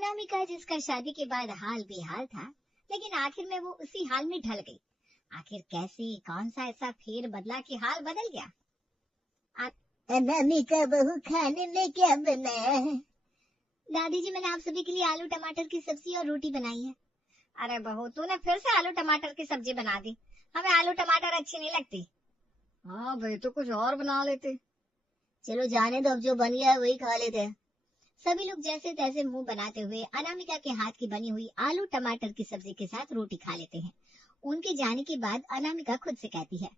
अनामिका, जिसका शादी के बाद हाल बेहाल था, लेकिन आखिर में वो उसी हाल में ढल गई। आखिर कैसे, कौन सा ऐसा फेर बदला कि हाल बदल गया? अनामिका बहू, खाने में क्या बनाया है? दादी जी, मैंने आप सभी के लिए आलू टमाटर की सब्जी और रोटी बनाई है। अरे बहू, तूने फिर से आलू टमाटर की सब्जी बना दी। हमें आलू टमाटर अच्छी नहीं लगती। हाँ भाई, तो कुछ और बना लेते। चलो जाने दो, अब जो बन गया है वही खा लेते हैं। सभी लोग जैसे तैसे मुंह बनाते हुए अनामिका के हाथ की बनी हुई आलू टमाटर की सब्जी के साथ रोटी खा लेते हैं। उनके जाने के बाद अनामिका खुद से कहती है,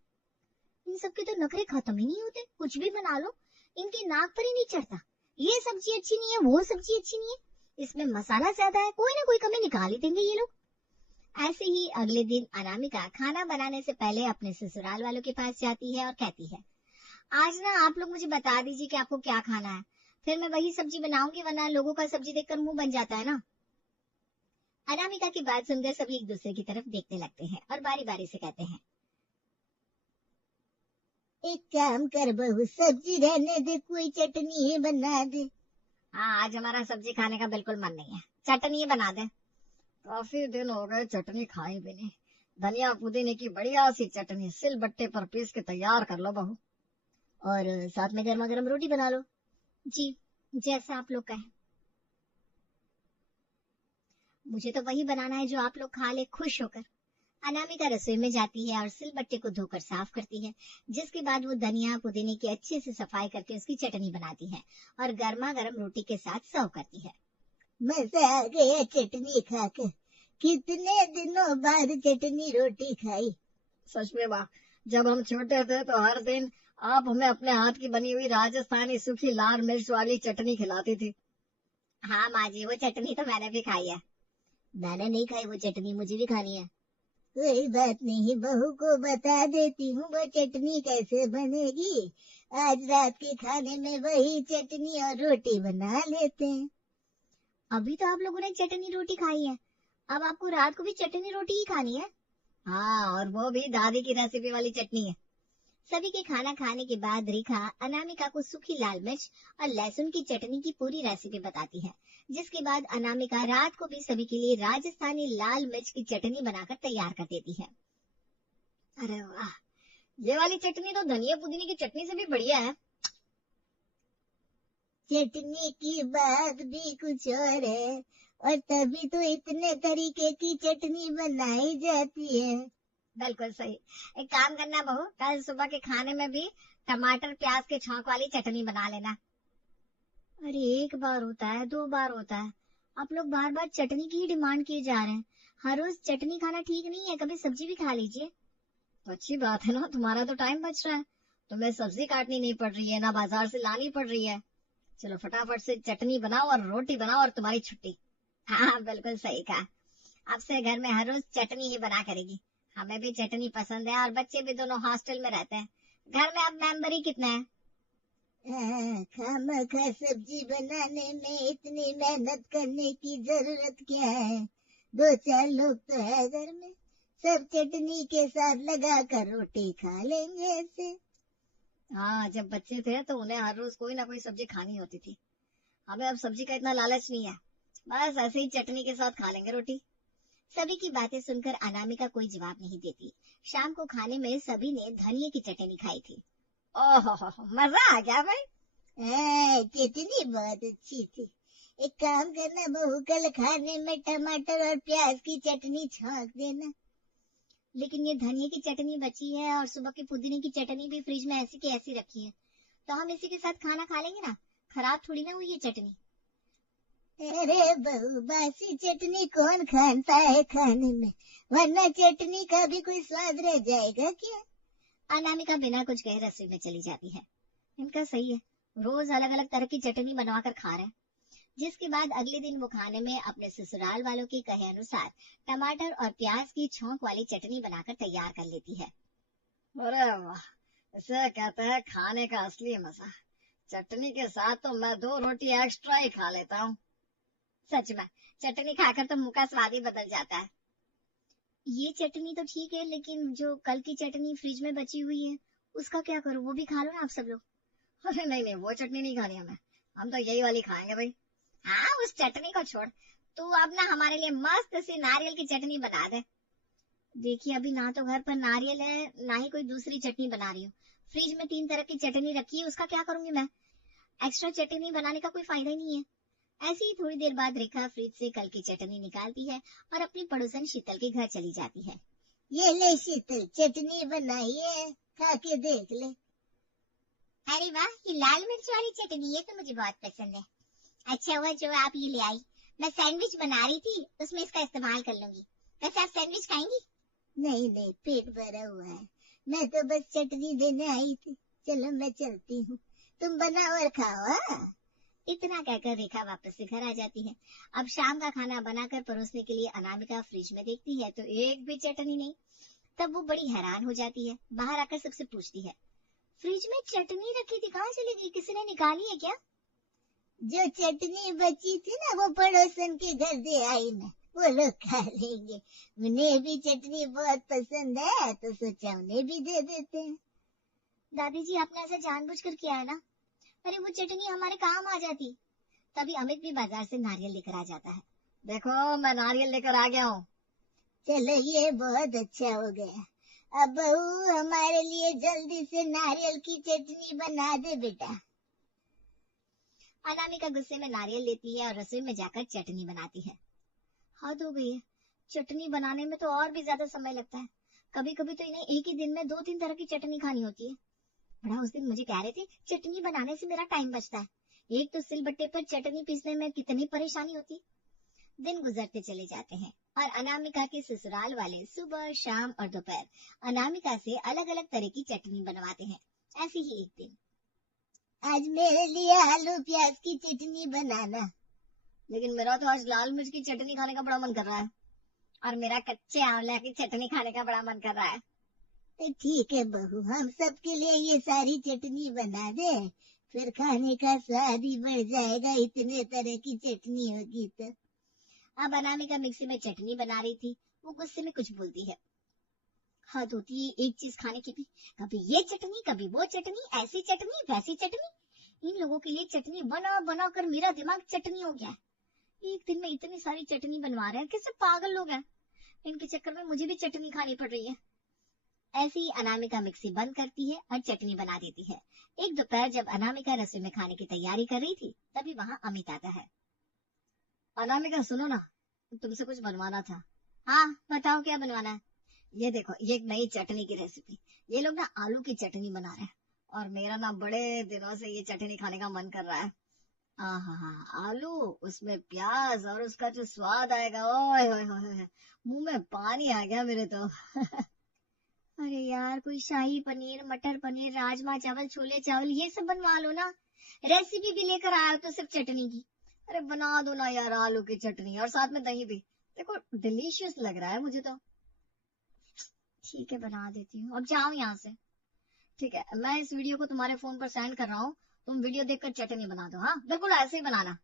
इन सबके तो नखरे खत्म ही नहीं होते, कुछ भी बना लो इनके नाक पर ही नहीं चढ़ता। ये सब्जी अच्छी नहीं है, वो सब्जी अच्छी नहीं है, इसमें मसाला ज्यादा है, कोई ना कोई कमी निकाल ही देंगे ये लोग। ऐसे ही अगले दिन अनामिका खाना बनाने से पहले अपने ससुराल वालों के पास जाती है और कहती है, आज ना आप लोग मुझे बता दीजिए कि आपको क्या खाना है, फिर मैं वही सब्जी बनाऊंगी, वरना लोगों का सब्जी देखकर मुंह बन जाता है ना। अनामिका की बात सुनकर सभी एक दूसरे की तरफ देखने लगते हैं और बारी बारी से कहते हैं, एक काम कर बहू, सब्जी रहने दे, कोई चटनी ही बना दे। हाँ, आज हमारा सब्जी खाने का बिल्कुल मन नहीं है, चटनी बना दे। काफी दिन हो गए चटनी खाई भी नहीं। धनिया पुदीने की बढ़िया सी चटनी सिल बट्टे पर पीस के तैयार कर लो बहू। और साथ में गर्मा गर्म रोटी बना लो। जी, जैसा आप लोग कहें। मुझे तो वही बनाना है जो आप लोग खा ले खुश होकर। अनामिका रसोई में जाती है और सिलबट्टे को धोकर साफ करती है, जिसके बाद वो धनिया पुदीने की अच्छे से सफाई करके उसकी चटनी बनाती है और गर्मा गर्म रोटी के साथ सर्व करती है। मजा आ गया चटनी खाकर, कितने दिनों बाद चटनी रोटी खाई। सच में वाह, जब हम छोटे थे तो हर दिन आप हमें अपने हाथ की बनी हुई राजस्थानी सूखी लाल मिर्च वाली चटनी खिलाती थी। हाँ माँ जी, वो चटनी तो मैंने भी खाई है। मैंने नहीं खाई वो चटनी, मुझे भी खानी है। कोई बात नहीं, बहू को बता देती हूँ वो चटनी कैसे बनेगी। आज रात के खाने में वही चटनी और रोटी बना लेते हैं। अभी तो आप लोगों ने चटनी रोटी खाई है, अब आपको रात को भी चटनी रोटी ही खानी है। हाँ, और वो भी दादी की रेसिपी वाली चटनी है। सभी के खाना खाने के बाद रेखा अनामिका को सूखी लाल मिर्च और लहसुन की चटनी की पूरी रेसिपी बताती है, जिसके बाद अनामिका रात को भी सभी के लिए राजस्थानी लाल मिर्च की चटनी बनाकर तैयार कर देती है। अरे वाह, ये वाली चटनी तो धनिया पुदीने की चटनी से भी बढ़िया है। चटनी की बात भी कुछ और है, और तभी तो इतने तरीके की चटनी बनाई जाती है। बिल्कुल सही। एक काम करना बहू, कल सुबह के खाने में भी टमाटर प्याज के छौंक वाली चटनी बना लेना। अरे एक बार होता है, 2 बार होता है, आप लोग बार बार चटनी की ही डिमांड किए जा रहे हैं। हर रोज चटनी खाना ठीक नहीं है, कभी सब्जी भी खा लीजिए। तो अच्छी बात है ना, तुम्हारा तो टाइम बच रहा है, तुम्हें सब्जी काटनी नहीं पड़ रही है, ना बाजार से लानी पड़ रही है। चलो फटाफट से चटनी बनाओ और रोटी बनाओ और तुम्हारी छुट्टी। हाँ बिल्कुल सही कहा, अब से घर में हर रोज चटनी ही बना करेगी। हमें भी चटनी पसंद है और बच्चे भी दोनों हॉस्टल में रहते हैं। घर में अब मेंबर ही कितने हैं? खामखा सब्जी बनाने में इतनी मेहनत करने की जरूरत क्या है? 2-4 लोग तो है घर में, सब चटनी के साथ लगा कर रोटी खा लेंगे ऐसे। हाँ, जब बच्चे थे तो उन्हें हर रोज कोई ना कोई सब्जी खानी होती थी। हमें अब सब्जी का इतना लालच नहीं है, बस ऐसे ही चटनी के साथ खा लेंगे रोटी। सभी की बातें सुनकर अनामिका कोई जवाब नहीं देती। शाम को खाने में सभी ने धनिये की चटनी खाई थी। ओहो, मजा आ गया भाई। चटनी बहुत अच्छी थी। एक काम करना बहू, कल खाने में टमाटर और प्याज की चटनी छौंक देना। लेकिन ये धनिये की चटनी बची है और सुबह की पुदीने की चटनी भी फ्रिज में ऐसी की ऐसी रखी है, तो हम इसी के साथ खाना खा लेंगे ना, खराब थोड़ी ना हुई ये चटनी। अरे बहू, बासी चटनी कौन खाता है खाने में, वरना चटनी का भी कोई स्वाद रह जाएगा क्या? अनामिका बिना कुछ कहे रसोई में चली जाती है। इनका सही है, रोज अलग अलग तरह की चटनी बनवाकर खा रहे हैं। जिसके बाद अगले दिन वो खाने में अपने ससुराल वालों के कहे अनुसार टमाटर और प्याज की छौंक वाली चटनी बनाकर तैयार कर लेती है। अरे वाह, इसे कहते हैं खाने का असली मजा। चटनी के साथ तो मैं 2 रोटी एक्स्ट्रा ही खा लेता हूँ। सच में चटनी खाकर तो मुंह का स्वाद ही बदल जाता है। ये चटनी तो ठीक है, लेकिन जो कल की चटनी फ्रिज में बची हुई है उसका क्या करूं? वो भी खा लो ना आप सब लोग। अरे नहीं नहीं, वो चटनी नहीं खानी हमें, हम तो यही वाली खाएंगे भाई। हाँ, उस चटनी को छोड़, तू अब ना हमारे लिए मस्त सी नारियल की चटनी बना दे। देखिए अभी ना तो घर पर नारियल है, ना ही कोई दूसरी चटनी बना रही हूँ। फ्रिज में 3 तरह की चटनी रखी है, उसका क्या करूंगी मैं? एक्स्ट्रा चटनी बनाने का कोई फायदा ही नहीं है। ऐसे ही थोड़ी देर बाद रेखा फ्रिज से कल की चटनी निकालती है और अपनी पड़ोसन शीतल के घर चली जाती है। ये ले शीतल, चटनी बनाई है, खा के देख ले। अरे वाह, ये लाल मिर्च वाली चटनी है तो मुझे बहुत पसंद है। अच्छा हुआ जो आप ये ले आई, मैं सैंडविच बना रही थी, उसमें इसका इस्तेमाल कर लूंगी। वैसे आप सैंडविच खाएंगी? नहीं नहीं, पेट भरा हुआ है, मैं तो बस चटनी देने आई थी। चलो मैं चलती हूँ, तुम बनाओ और खाओ। हाँ? इतना कहकर रेखा वापस से घर आ जाती है। अब शाम का खाना बनाकर परोसने के लिए अनामिका फ्रिज में देखती है तो एक भी चटनी नहीं। तब वो बड़ी हैरान हो जाती है, बाहर आकर सबसे पूछती है, फ्रिज में चटनी रखी थी, कहाँ चली गई? किसी ने निकाली है क्या? जो चटनी बची थी ना, वो पड़ोसन के घर दे आई मैं, वो लोग खा लेंगे। उन्हें भी चटनी बहुत पसंद है तो सोचा उन्हें भी दे देते हैं। दादी जी, आपने ऐसा जानबूझकर किया है ना? अरे वो चटनी हमारे काम आ जाती। तभी अमित भी बाजार से नारियल लेकर आ जाता है। देखो मैं नारियल लेकर आ गया हूँ। चलो ये बहुत अच्छा हो गया। अब बहू हमारे लिए जल्दी से नारियल की चटनी बना दे बेटा। अनामिका गुस्से में नारियल लेती है और रसोई में जाकर चटनी बनाती है। हद हो गई है, चटनी बनाने में तो और भी ज्यादा समय लगता है। कभी कभी तो इन्हें एक ही दिन में 2-3 तरह की चटनी खानी होती है। बड़ा उस दिन मुझे कह रहे थे चटनी बनाने से मेरा टाइम बचता है। एक तो सिलबट्टे पर चटनी पीसने में कितनी परेशानी होती। दिन गुजरते चले जाते हैं और अनामिका के ससुराल वाले सुबह शाम और दोपहर अनामिका से अलग अलग तरह की चटनी बनवाते हैं। ऐसे ही एक दिन, आज मेरे लिए आलू प्याज की चटनी बनाना। लेकिन मेरा तो आज लाल मिर्च की चटनी खाने का बड़ा मन कर रहा है और मेरा कच्चे आंवला की चटनी खाने का बड़ा मन कर रहा है। तो ठीक है बहू, हम सबके लिए ये सारी चटनी बना दे, फिर खाने का स्वाद ही बढ़ जाएगा। इतने तरह की चटनी होगी तो। अब अनामिका मिक्सी में चटनी बना रही थी, वो गुस्से में कुछ बोलती है। हद होती है एक चीज खाने की भी, कभी ये चटनी कभी वो चटनी, ऐसी चटनी वैसी चटनी। इन लोगों के लिए चटनी बना बना कर मेरा दिमाग चटनी हो गया है। एक दिन में इतनी सारी चटनी बनवा रहे हैं, कैसे पागल लोग हैं। इनके चक्कर में मुझे भी चटनी खानी पड़ रही है। ऐसे ही अनामिका मिक्सी बंद करती है और चटनी बना देती है। एक दोपहर जब अनामिका रसोई में खाने की तैयारी कर रही थी, तभी वहां अमित आता है। अनामिका सुनो ना, तुमसे कुछ बनवाना था। हाँ बताओ क्या बनवाना है। ये देखो, ये एक नई चटनी की रेसिपी। ये लोग ना आलू की चटनी बना रहे हैं और मेरा ना बड़े दिनों से ये चटनी खाने का मन कर रहा है। हाँ, आलू, उसमें प्याज और उसका जो स्वाद आएगा, ओए होए होए, मुंह में पानी आ गया मेरे तो। अरे यार, कोई शाही पनीर, मटर पनीर, राजमा चावल, छोले चावल ये सब बनवा लो ना। रेसिपी भी लेकर आया तो सिर्फ चटनी की। अरे बना दो ना यार आलू की चटनी और साथ में दही भी। देखो डिलीशियस लग रहा है मुझे तो। ठीक है बना देती हूँ, अब जाओ यहाँ से। ठीक है, मैं इस वीडियो को तुम्हारे फोन पर सेंड कर रहा हूँ, तुम वीडियो देखकर चटनी बना दो। हाँ बिल्कुल ऐसे ही बनाना।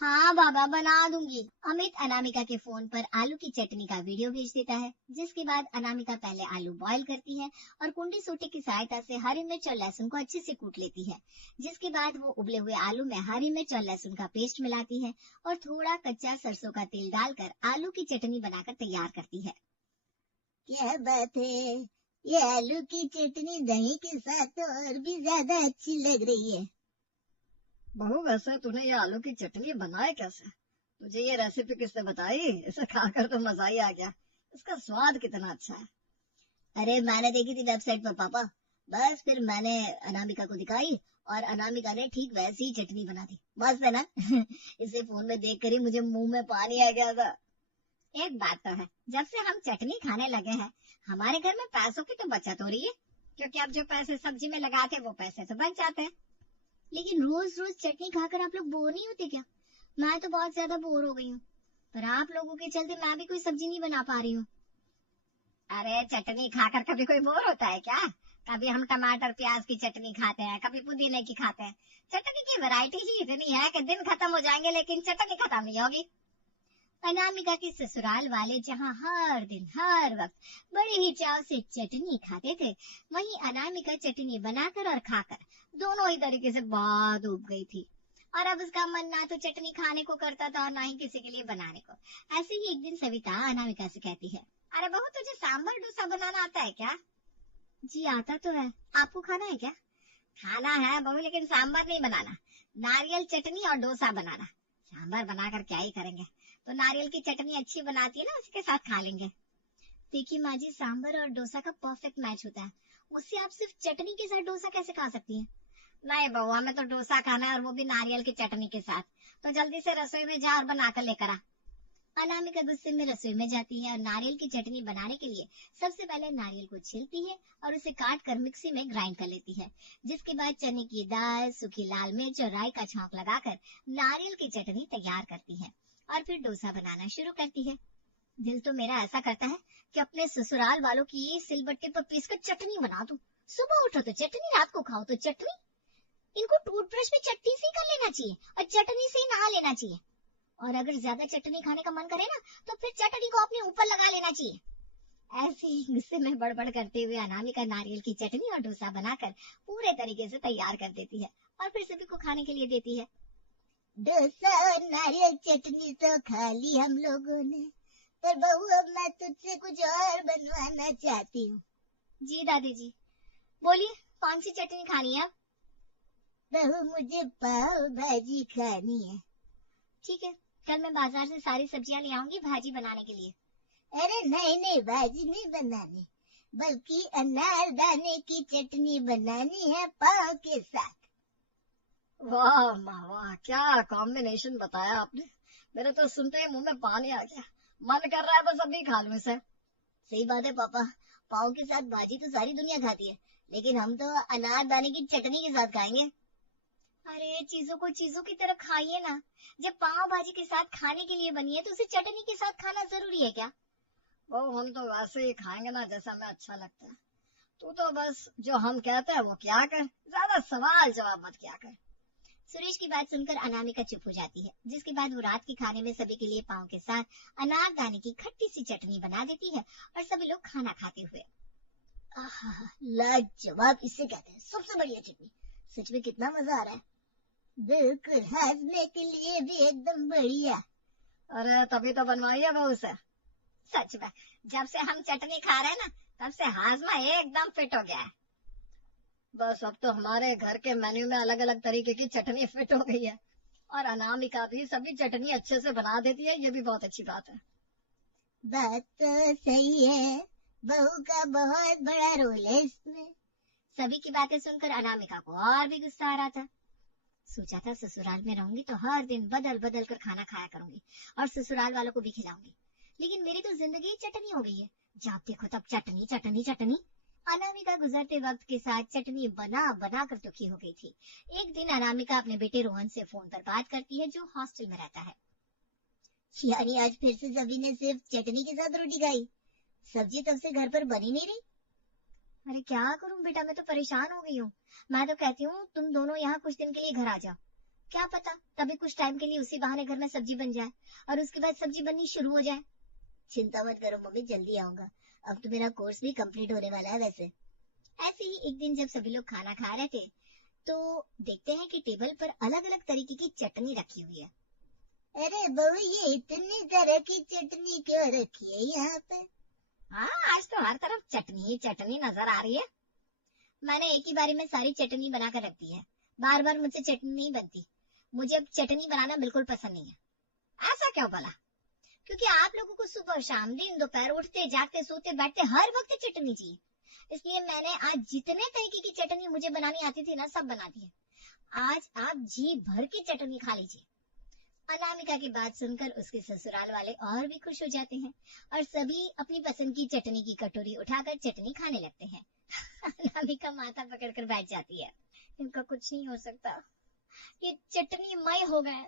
हाँ बाबा बना दूंगी। अमित अनामिका के फोन पर आलू की चटनी का वीडियो भेज देता है, जिसके बाद अनामिका पहले आलू बॉईल करती है और कुंडी सोटे की सहायता से हरी मिर्च और लहसुन को अच्छे से कूट लेती है। जिसके बाद वो उबले हुए आलू में हरी मिर्च और लहसुन का पेस्ट मिलाती है और थोड़ा कच्चा सरसों का तेल डालकर आलू की चटनी बनाकर तैयार करती है। क्या बात है, ये आलू की चटनी दही के साथ तो और भी ज्यादा अच्छी लग रही है। बहू वैसे तूने ये आलू की चटनी बनाए कैसे? तुझे ये रेसिपी किसने बताई? इसे खाकर तो मजा ही आ गया। इसका स्वाद कितना अच्छा है। अरे मैंने देखी थी वेबसाइट पर पापा, बस फिर मैंने अनामिका को दिखाई और अनामिका ने ठीक वैसी ही चटनी बना दी। मस्त है ना? इसे फोन में देख कर ही मुझे मुंह में पानी आ गया था। एक बात तो है, जब से हम चटनी खाने लगे हैं, हमारे घर में पैसों की तो बचत हो रही है, क्योंकि अब जो पैसे सब्जी में लगाते वो पैसे तो बच जाते हैं। लेकिन रोज रोज चटनी खाकर आप लोग बोर नहीं होते क्या? मैं तो बहुत ज्यादा बोर हो गई हूँ, पर आप लोगों के चलते मैं भी कोई सब्जी नहीं बना पा रही हूँ। अरे चटनी खाकर कभी कोई बोर होता है क्या? कभी हम टमाटर प्याज की चटनी खाते हैं, कभी पुदीने की खाते हैं। चटनी की वैरायटी ही इतनी है कि दिन खत्म हो जाएंगे लेकिन चटनी खत्म नहीं होगी। अनामिका के ससुराल वाले जहाँ हर दिन हर वक्त बड़े ही चाव से चटनी खाते थे, वहीं अनामिका चटनी बनाकर और खाकर दोनों ही तरीके से बहुत उब गई थी। और अब उसका मन ना तो चटनी खाने को करता था और ना ही किसी के लिए बनाने को। ऐसे ही एक दिन सविता अनामिका से कहती है, अरे बहू तुझे सांभर डोसा बनाना आता है क्या? जी आता तो है, आपको खाना है क्या? खाना है बहू, लेकिन सांभर नहीं बनाना, नारियल चटनी और डोसा बनाना। सांभर बनाकर क्या ही करेंगे, तो नारियल की चटनी अच्छी बनाती है ना, उसके साथ खा लेंगे। देखिए माँ जी, सांभर और डोसा का परफेक्ट मैच होता है, उससे आप सिर्फ चटनी के साथ डोसा कैसे खा सकती हैं? नहीं बहू, हमें तो डोसा खाना है और वो भी नारियल की चटनी के साथ। तो जल्दी से रसोई में जा और बनाकर लेकर आ। अनामिका गुस्से में रसोई में जाती है और नारियल की चटनी बनाने के लिए सबसे पहले नारियल को छीलती है और उसे काट कर मिक्सी में ग्राइंड कर लेती है। जिसके बाद चने की दाल, सूखी लाल मिर्च और राई का छौंक लगाकर नारियल की चटनी तैयार करती है और फिर डोसा बनाना शुरू करती है। दिल तो मेरा ऐसा करता है कि अपने ससुराल वालों की सिलबट्टे पर पीसकर चटनी बना दूं। सुबह उठो तो चटनी, रात को खाओ तो चटनी। इनको टूथब्रश में चटनी से ही कर लेना चाहिए और चटनी से ही नहा लेना चाहिए। और अगर ज्यादा चटनी खाने का मन करे ना, तो फिर चटनी को अपने ऊपर लगा लेना चाहिए। ऐसे ही गुस्से में बड़बड़ करते हुए अनामिका नारियल की चटनी और डोसा बनाकर पूरे तरीके से तैयार कर देती है और फिर सभी को खाने के लिए देती है। डोसा और नारियल चटनी तो खा ली हम लोगों ने, पर बहू अब मैं तुझसे कुछ और बनवाना चाहती हूँ। जी दादी जी, बोलिए कौन सी चटनी खानी है? बहू मुझे पाव भाजी खानी है। ठीक है, कल मैं बाजार से सारी सब्जियां ले आऊंगी भाजी बनाने के लिए। अरे नहीं नहीं, भाजी नहीं बनानी, बल्कि अनारदाने की चटनी बनानी है पाव के साथ। वाह माँ वाह, क्या कॉम्बिनेशन बताया आपने। मेरे तो सुनते ही मुंह में पानी आ गया, मन कर रहा है बस अभी खा लूं इसे। सही बात है पापा, पाव के साथ भाजी तो सारी दुनिया खाती है, लेकिन हम तो अनारदाने की चटनी के साथ खाएंगे। अरे चीजों को चीजों की तरह खाइए ना। जब पाव भाजी के साथ खाने के लिए बनी है तो उसे चटनी के साथ खाना जरूरी है क्या? वो हम तो वैसे ही खाएंगे ना जैसा हमें अच्छा लगता है। तू तो बस जो हम कहते हैं वो क्या कर, ज्यादा सवाल जवाब मत क्या कर। सुरेश की बात सुनकर अनामिका चुप हो जाती है, जिसके बाद वो रात के खाने में सभी के लिए पाव के साथ अनारदाने की खट्टी सी चटनी बना देती है और सभी लोग खाना खाते हुए। लाजवाब इसे कहते हैं, सबसे बढ़िया चटनी। सच में कितना मजा आ रहा है, बिल्कुल हंसने के लिए भी एकदम बढ़िया। अरे तभी तो बनवाइए बहू से। सच में जब से हम चटनी खा रहे हैं ना, तब से हाजमा एकदम फिट हो गया है। बस अब तो हमारे घर के मेन्यू में अलग अलग तरीके की चटनी फिट हो गई है और अनामिका भी सभी चटनी अच्छे से बना देती है, ये भी बहुत अच्छी बात है। बात तो सही है, बहू का बहुत बड़ा रोल है इसमें। सभी की बातें सुनकर अनामिका को और भी गुस्सा आ रहा था। सोचा था ससुराल में रहूंगी तो हर दिन बदल बदल कर खाना खाया करूंगी और ससुराल वालों को भी खिलाऊंगी, लेकिन मेरी तो जिंदगी चटनी हो गई है। जब देखो तब चटनी चटनी चटनी। अनामिका गुजरते वक्त के साथ चटनी बना बना कर दुखी हो गई थी। एक दिन अनामिका अपने बेटे रोहन से फोन पर बात करती है, जो हॉस्टल में रहता है। यानी आज फिर से सभी ने सिर्फ चटनी के साथ रोटी खाई, सब्जी तब से घर पर बनी नहीं रही। अरे क्या करूं बेटा, मैं तो परेशान हो गई हूँ। मैं तो कहती हूँ तुम दोनों यहाँ कुछ दिन के लिए घर आ जाओ, क्या पता तभी कुछ टाइम के लिए उसी बहाने घर में सब्जी बन जाए और उसके बाद सब्जी बननी शुरू हो जाए। चिंता मत करो मम्मी, जल्दी आऊंगा, अब तो मेरा कोर्स भी कंप्लीट होने वाला है। वैसे ऐसे ही एक दिन जब सभी लोग खाना खा रहे थे तो देखते हैं कि टेबल पर अलग अलग तरीके की चटनी रखी हुई है। अरे बहू, ये इतनी तरह की चटनी क्यों रखी है यहाँ पे? हाँ, आज तो हर तरफ चटनी ही चटनी नजर आ रही है। मैंने एक ही बारी में सारी चटनी बनाकर रख दी है, बार बार मुझसे चटनी नहीं बनती। मुझे अब चटनी बनाना बिल्कुल पसंद नहीं है। ऐसा क्यों भला? क्योंकि आप लोगों को सुबह शाम दिन दोपहर उठते जागते सोते बैठते हर वक्त चटनी चाहिए, इसलिए मैंने आज जितने तरीके की चटनी मुझे बनानी आती थी ना, सब बना दी है। आज आप जी भर की चटनी खा लीजिए। अनामिका की बात सुनकर उसके ससुराल वाले और भी खुश हो जाते हैं और सभी अपनी पसंद की चटनी की कटोरी उठाकर चटनी खाने लगते हैं। अनामिका माथा पकड़कर बैठ जाती है। इनका कुछ नहीं हो सकता, ये चटनी मय हो गए।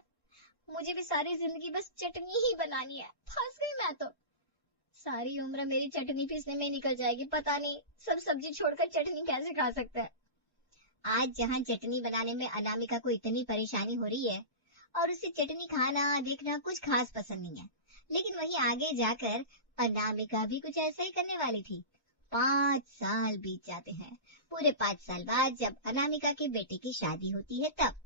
मुझे भी सारी जिंदगी बस चटनी ही बनानी है। फंस गई मैं तो। सारी उम्र मेरी चटनी पीसने में निकल जाएगी। पता नहीं सब सब्जी छोड़कर चटनी कैसे खा सकते हैं। आज जहाँ चटनी बनाने में अनामिका को इतनी परेशानी हो रही है और उसे चटनी खाना देखना कुछ खास पसंद नहीं है, लेकिन वहीं आगे जाकर अनामिका भी कुछ ऐसा ही करने वाली थी। 5 साल बीत जाते हैं। पूरे 5 साल बाद जब अनामिका के बेटे की शादी होती है तब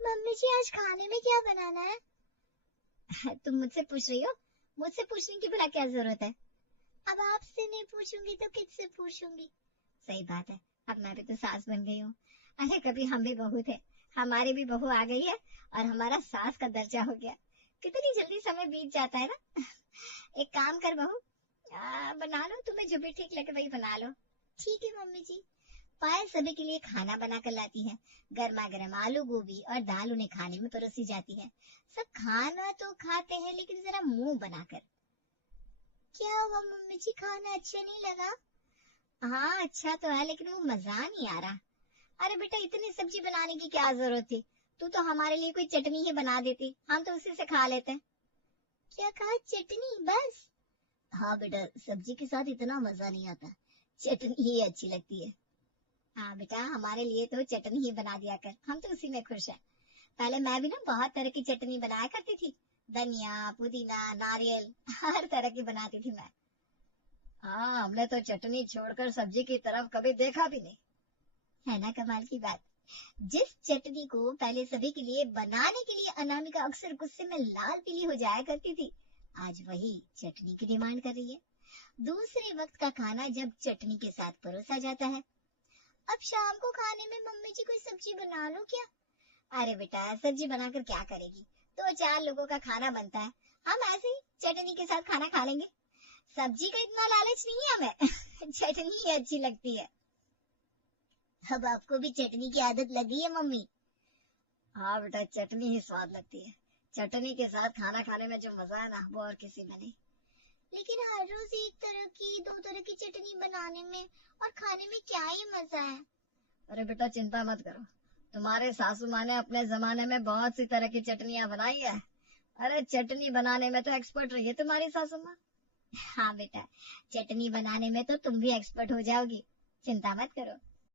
मम्मी जी आज खाने में क्या बनाना है? तुम मुझसे पूछ रही हो? मुझसे पूछने की भला क्या जरूरत है? अब आपसे नहीं पूछूंगी तो किससे पूछूंगी? सही बात है, अब मैं भी तो सास बन गई हूँ। अरे कभी हम भी बहू थे, हमारी भी बहू आ गई है और हमारा सास का दर्जा हो गया। कितनी जल्दी समय बीत जाता है ना। एक काम कर बहू, बना लो, तुम्हें जो भी ठीक लगे वही बना लो। ठीक है मम्मी जी। पायल सभी के लिए खाना बनाकर लाती है। गर्मा गर्म आलू गोभी और दाल उन्हें खाने में परोसी जाती है। सब खाना तो खाते हैं लेकिन जरा मुंह बनाकर। क्या हुआ मम्मी जी, खाना अच्छा नहीं लगा? हाँ अच्छा तो है लेकिन वो मजा नहीं आ रहा। अरे बेटा इतनी सब्जी बनाने की क्या जरूरत थी? तू तो हमारे लिए कोई चटनी ही बना देती, हम तो उसी से खा लेते। क्या कहा, चटनी बस? हाँ बेटा, सब्जी के साथ इतना मजा नहीं आता, चटनी ही अच्छी लगती है। हाँ बेटा, हमारे लिए तो चटनी ही बना दिया कर, हम तो उसी में खुश हैं। पहले मैं भी ना बहुत तरह की चटनी बनाया करती थी, धनिया पुदीना नारियल हर तरह की बनाती थी मैं। हाँ हमने तो चटनी छोड़कर सब्जी की तरफ कभी देखा भी नहीं। है ना कमाल की बात। जिस चटनी को पहले सभी के लिए बनाने के लिए अनामिका अक्सर गुस्से में लाल पीली हो जाया करती थी, आज वही चटनी की डिमांड कर रही है। दूसरे वक्त का खाना जब चटनी के साथ परोसा जाता है। अब शाम को खाने में मम्मी जी कोई सब्जी बना लो क्या? अरे बेटा सब्जी बनाकर क्या करेगी, दो चार लोगों का खाना बनता है, हम ऐसे ही चटनी के साथ खाना खा लेंगे। सब्जी का इतना लालच नहीं है हमें। चटनी ही अच्छी लगती है। अब आपको भी चटनी की आदत लगी है मम्मी? हाँ बेटा, चटनी ही स्वाद लगती है। चटनी के साथ खाना खाने में जो मजा है ना, वो और किसी में नहीं। लेकिन हर रोज एक तरह की दो तरह की चटनी बनाने में और खाने में क्या ही मजा है? अरे बेटा चिंता मत करो, तुम्हारे सासू माँ ने अपने जमाने में बहुत सी तरह की चटनियां बनाई है। अरे चटनी बनाने में तो एक्सपर्ट रही है तुम्हारी सासू माँ। हाँ बेटा, चटनी बनाने में तो तुम भी एक्सपर्ट हो जाओगी, चिंता मत करो।